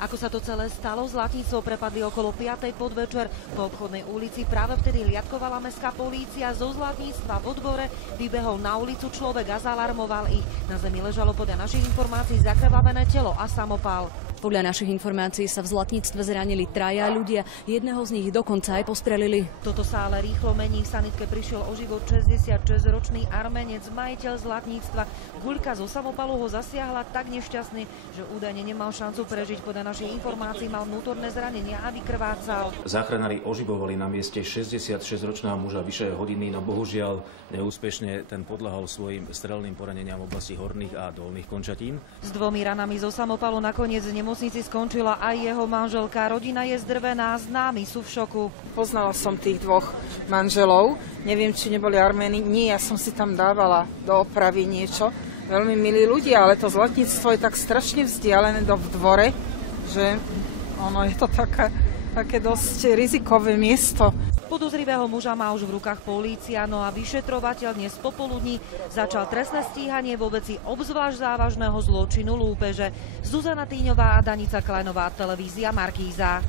Ako sa to celé stalo, zlatníctvo prepadli okolo 5. podvečer. Po obchodnej ulici práve vtedy liadkovala mestská polícia. Zo zlatníctva vo dvore vybehol na ulicu človek a zalarmoval ich. Na zemi ležalo podľa našich informácií zakrvavené telo a samopal. Podľa našich informácií sa v zlatníctve zranili 3 ľudia, jedného z nich dokonca aj postrelili. Toto sa ale rýchlo mení. V sanitke prišiel o život 66-ročný Arménec, majiteľ zlatníctva. Guľka zo samopalu ho zasiahla tak nešťastne, že údajne nemal šancu prežiť. Podľa našich informácií mal vnútorné zranenia a vykrvácal. Záchranári oživovali na mieste 66-ročného muža vyše hodiny, no bohužiaľ neúspešne ten podľahol svojim strelným poraneniam v oblasti horných a dolných končatín. S 2 ranami zo samopalu nakoniec v nemocnici skončila aj jeho manželka. Rodina je zdrvená, známi sú v šoku. Poznala som tých 2 manželov. Neviem, či neboli Arméni. Nie, ja som si tam dávala do opravy niečo. Veľmi milí ľudia, ale to zlatníctvo je tak strašne vzdialené v dvore, že ono je to také dosť rizikové miesto. Podozrivého muža má už v rukách polícia, no a vyšetrovateľ dnes popoludní začal trestné stíhanie vo veci obzvlášť závažného zločinu lúpeže. Zuzana Týňová a Danica Kleinová, televízia Markíza.